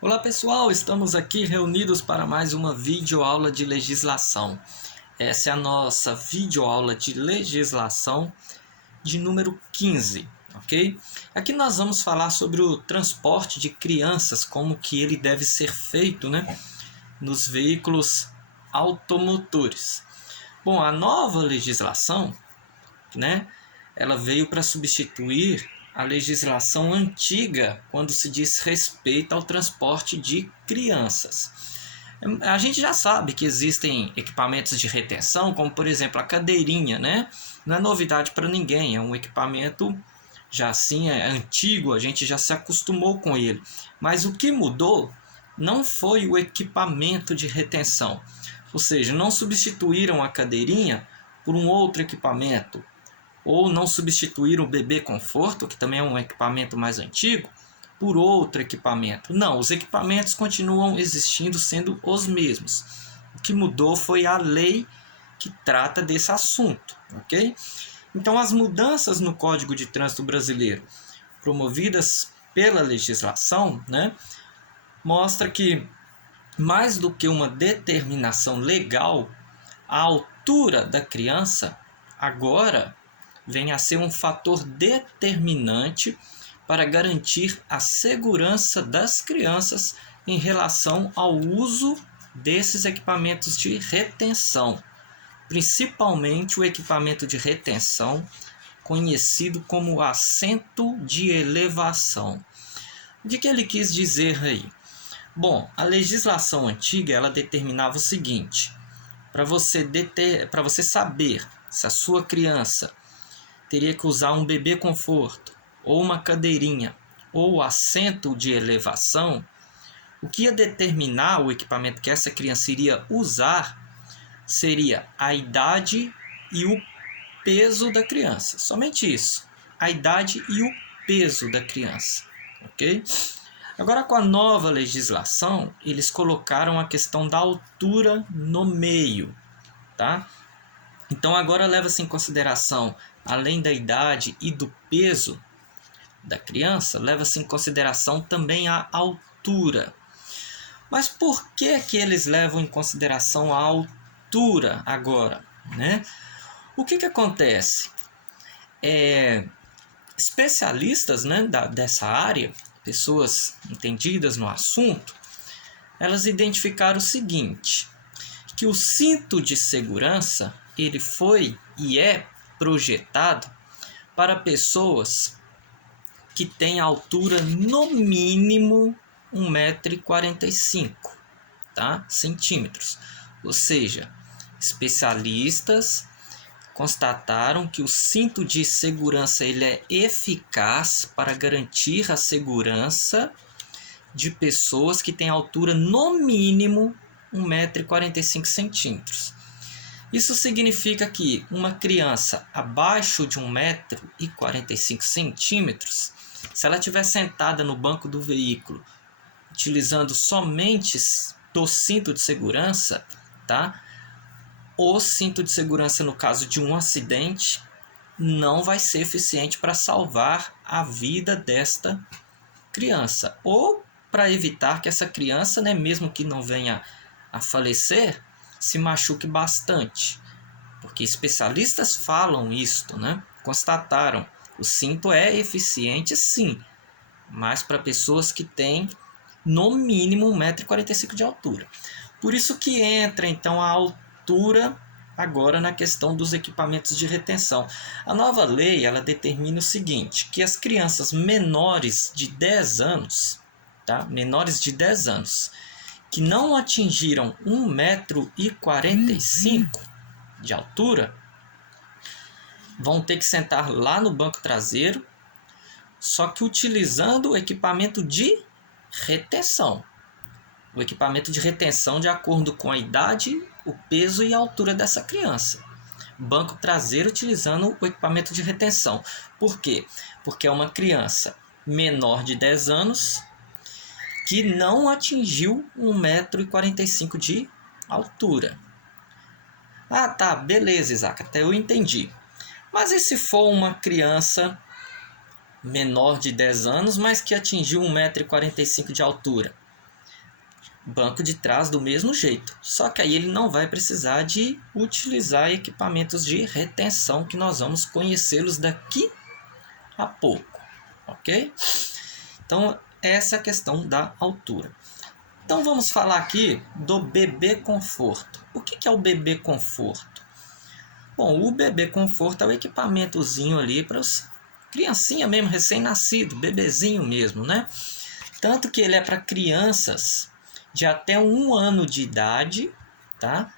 Olá pessoal, estamos aqui reunidos para mais uma videoaula de legislação. Essa é a nossa videoaula de legislação de número 15, ok? Aqui nós vamos falar sobre o transporte de crianças, como que ele deve ser feito, nos veículos automotores. Bom, a nova legislação, ela veio para substituir a legislação antiga quando se diz respeito ao transporte de crianças. A gente já sabe que existem equipamentos de retenção, como por exemplo a cadeirinha, Não é novidade para ninguém, é um equipamento já assim é antigo, a gente já se acostumou com ele. Mas o que mudou não foi o equipamento de retenção, ou seja, não substituíram a cadeirinha por um outro equipamento, ou não substituir o bebê conforto, que também é um equipamento mais antigo, por outro equipamento. Não, os equipamentos continuam existindo, sendo os mesmos. O que mudou foi a lei que trata desse assunto, ok? Então, as mudanças no Código de Trânsito Brasileiro, promovidas pela legislação, mostra que, mais do que uma determinação legal, a altura da criança agora vem a ser um fator determinante para garantir a segurança das crianças em relação ao uso desses equipamentos de retenção, principalmente o equipamento de retenção conhecido como assento de elevação. O que ele quis dizer aí? Bom, a legislação antiga ela determinava o seguinte: para você saber se a sua criança teria que usar um bebê conforto, ou uma cadeirinha, ou assento de elevação, o que ia determinar o equipamento que essa criança iria usar seria a idade e o peso da criança. Somente isso. A idade e o peso da criança. Ok? Agora, com a nova legislação, eles colocaram a questão da altura no meio. Tá? Então, agora leva-se em consideração, além da idade e do peso da criança, leva-se em consideração também a altura. Mas por que eles levam em consideração a altura agora? O que acontece? Especialistas dessa área, pessoas entendidas no assunto, elas identificaram o seguinte: que o cinto de segurança ele foi e é projetado para pessoas que têm altura no mínimo 1,45 m, centímetros. Ou seja, especialistas constataram que o cinto de segurança ele é eficaz para garantir a segurança de pessoas que têm altura no mínimo 1,45 m. Isso significa que uma criança abaixo de 1,45 m, se ela estiver sentada no banco do veículo, utilizando somente do cinto de segurança, o cinto de segurança no caso de um acidente não vai ser eficiente para salvar a vida desta criança, ou para evitar que essa criança, mesmo que não venha a falecer, se machuque bastante. Porque especialistas falam isto, constataram. O cinto é eficiente sim, mas para pessoas que têm no mínimo 1,45 m de altura. Por isso que entra então a altura agora na questão dos equipamentos de retenção. A nova lei ela determina o seguinte: que as crianças menores de 10 anos, menores de 10 anos, que não atingiram 1,45 m de altura, vão ter que sentar lá no banco traseiro, só que utilizando o equipamento de retenção. O equipamento de retenção de acordo com a idade, o peso e a altura dessa criança. Banco traseiro utilizando o equipamento de retenção. Por quê? Porque é uma criança menor de 10 anos que não atingiu 1,45 m de altura. Ah, tá, beleza, Isaac, até eu entendi. Mas e se for uma criança menor de 10 anos, mas que atingiu 1,45 m de altura? banco de trás do mesmo jeito. Só que aí ele não vai precisar de utilizar equipamentos de retenção, que nós vamos conhecê-los daqui a pouco, ok? Então, essa é a questão da altura. Então, vamos falar aqui do bebê conforto. O que é o bebê conforto? Bom, o bebê conforto é o equipamentozinho ali para os criancinha mesmo, recém-nascido, bebezinho mesmo, né? Tanto que ele é para crianças de até 1 ano de idade, tá?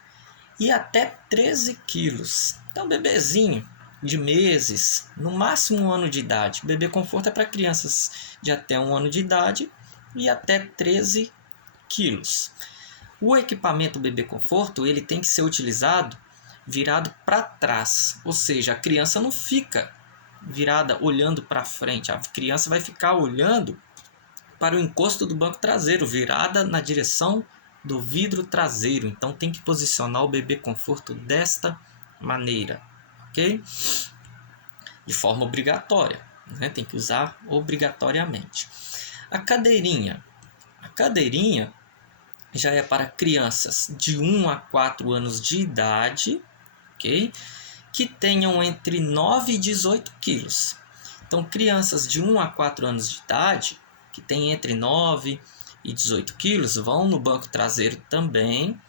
E até 13 quilos. Então, bebezinho de meses, no máximo 1 ano de idade. Bebê conforto é para crianças de até 1 ano de idade e até 13 quilos. O equipamento bebê conforto, ele tem que ser utilizado virado para trás, ou seja, a criança não fica virada olhando para frente, a criança vai ficar olhando para o encosto do banco traseiro, virada na direção do vidro traseiro. Então tem que posicionar o bebê conforto desta maneira, ok? De forma obrigatória, né? Tem que usar obrigatoriamente. A cadeirinha já é para crianças de 1 a 4 anos de idade, ok? Que tenham entre 9 e 18 quilos. Então, crianças de 1 a 4 anos de idade, que têm entre 9 e 18 quilos, vão no banco traseiro também,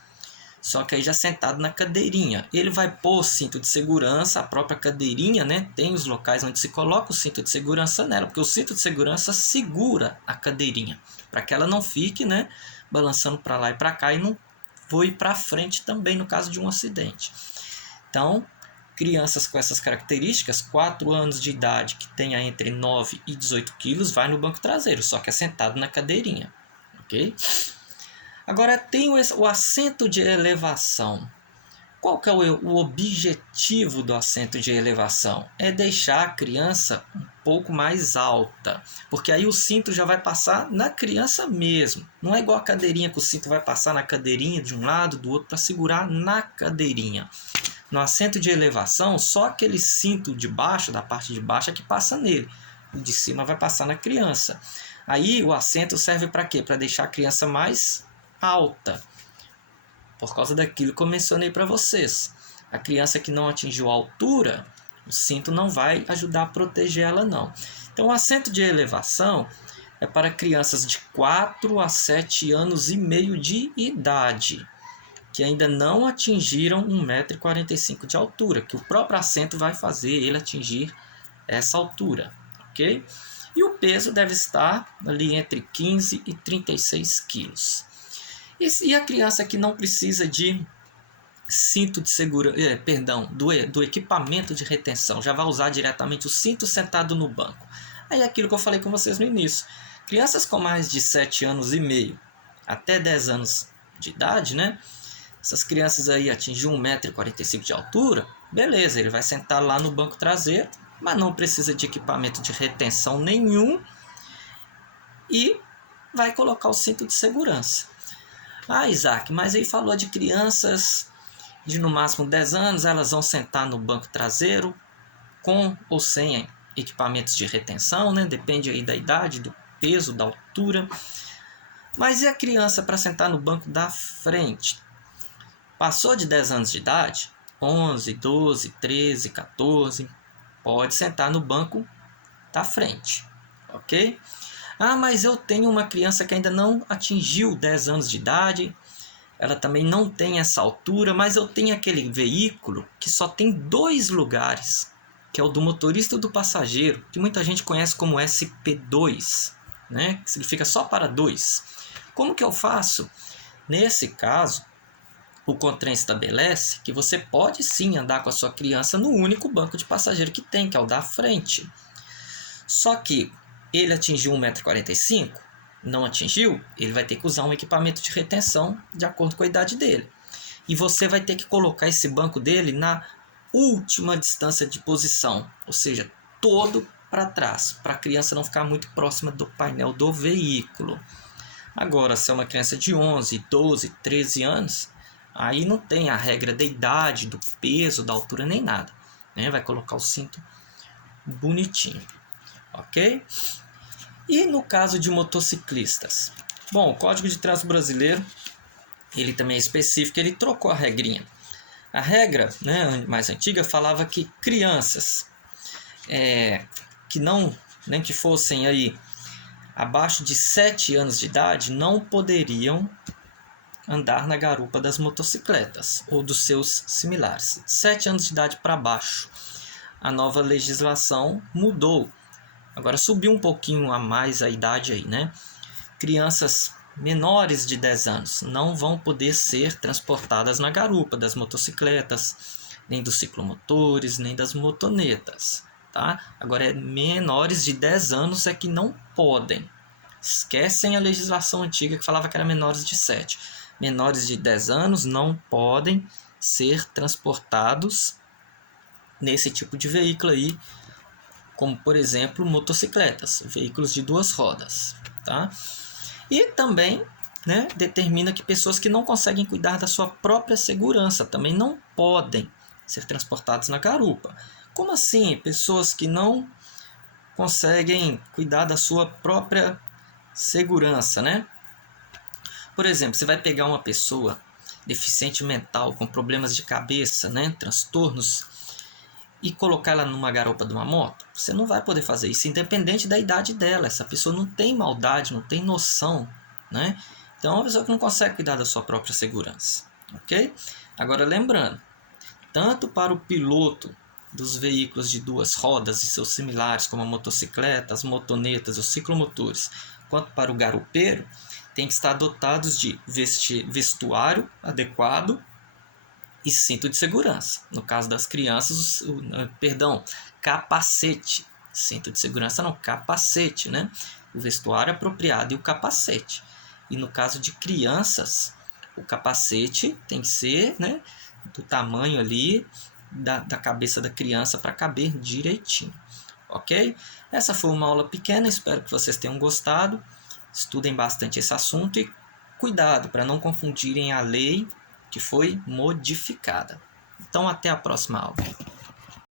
só que aí já sentado na cadeirinha. Ele vai pôr o cinto de segurança, a própria cadeirinha, né? Tem os locais onde se coloca o cinto de segurança nela, porque o cinto de segurança segura a cadeirinha, para que ela não fique, né, balançando para lá e para cá e não voe para frente também no caso de um acidente. Então, crianças com essas características, 4 anos de idade, que tenha entre 9 e 18 quilos, vai no banco traseiro, só que é sentado na cadeirinha, ok? Agora tem o assento de elevação. Qual que é o objetivo do assento de elevação? É deixar a criança um pouco mais alta, porque aí o cinto já vai passar na criança mesmo. Não é igual a cadeirinha que o cinto vai passar na cadeirinha de um lado, do outro, para segurar na cadeirinha. No assento de elevação, só aquele cinto de baixo, da parte de baixo, é que passa nele. O de cima vai passar na criança. Aí o assento serve para quê? Para deixar a criança mais alta. Por causa daquilo que eu mencionei para vocês. A criança que não atingiu a altura, o cinto não vai ajudar a proteger ela não. Então o assento de elevação é para crianças de 4 a 7 anos e meio de idade, que ainda não atingiram 1,45 m de altura, que o próprio assento vai fazer ele atingir essa altura, ok? E o peso deve estar ali entre 15 e 36 quilos. E a criança que não precisa de cinto de segurança, do equipamento de retenção, já vai usar diretamente o cinto sentado no banco. Aí aquilo que eu falei com vocês no início, crianças com mais de 7 anos e meio até 10 anos de idade, né? Essas crianças aí atingiram 1,45 m de altura, beleza, ele vai sentar lá no banco traseiro, mas não precisa de equipamento de retenção nenhum e vai colocar o cinto de segurança. Ah, Isaac, mas aí falou de crianças de no máximo 10 anos, elas vão sentar no banco traseiro com ou sem equipamentos de retenção, né? Depende aí da idade, do peso, da altura. Mas e a criança para sentar no banco da frente? Passou de 10 anos de idade, 11, 12, 13, 14, pode sentar no banco da frente, ok? Ah, mas eu tenho uma criança que ainda não atingiu 10 anos de idade, ela também não tem essa altura, mas eu tenho aquele veículo que só tem 2 lugares, que é o do motorista e do passageiro, que muita gente conhece como SP2, né? Que significa só para 2. Como que eu faço? Nesse caso, o CONTRAN estabelece que você pode sim andar com a sua criança no único banco de passageiro que tem, que é o da frente. Só que ele atingiu 1,45 m, não atingiu, ele vai ter que usar um equipamento de retenção de acordo com a idade dele. E você vai ter que colocar esse banco dele na última distância de posição, ou seja, todo para trás, para a criança não ficar muito próxima do painel do veículo. Agora, se é uma criança de 11, 12, 13 anos, aí não tem a regra da idade, do peso, da altura, nem nada, né? Vai colocar o cinto bonitinho, ok? E no caso de motociclistas? Bom, o Código de Trânsito Brasileiro, ele também é específico, ele trocou a regrinha. A regra, né, mais antiga falava que crianças que não, nem que fossem aí abaixo de 7 anos de idade não poderiam andar na garupa das motocicletas ou dos seus similares. 7 anos de idade para baixo. A nova legislação mudou. Agora subiu um pouquinho a mais a idade aí, né? Crianças menores de 10 anos não vão poder ser transportadas na garupa das motocicletas, nem dos ciclomotores, nem das motonetas, tá? Agora, menores de 10 anos é que não podem. Esquecem a legislação antiga que falava que era menores de 7. Menores de 10 anos não podem ser transportados nesse tipo de veículo aí, como por exemplo motocicletas, veículos de 2 rodas, tá? E também, né, determina que pessoas que não conseguem cuidar da sua própria segurança também não podem ser transportadas na garupa. Como assim? Pessoas que não conseguem cuidar da sua própria segurança, né? Por exemplo, você vai pegar uma pessoa deficiente mental, com problemas de cabeça, né, transtornos, e colocar ela numa garupa de uma moto, você não vai poder fazer isso, independente da idade dela. Essa pessoa não tem maldade, não tem noção, né? Então é uma pessoa que não consegue cuidar da sua própria segurança, ok? Agora lembrando, tanto para o piloto dos veículos de 2 rodas e seus similares, como a motocicleta, as motonetas, os ciclomotores, quanto para o garupeiro, tem que estar dotados de vestuário adequado e cinto de segurança. No caso das crianças, capacete. Cinto de segurança não, capacete, né? O vestuário apropriado e o capacete. E no caso de crianças, o capacete tem que ser, né, do tamanho ali da cabeça da criança para caber direitinho. Ok? Essa foi uma aula pequena, espero que vocês tenham gostado. Estudem bastante esse assunto e cuidado para não confundirem a lei que foi modificada. Então, até a próxima aula.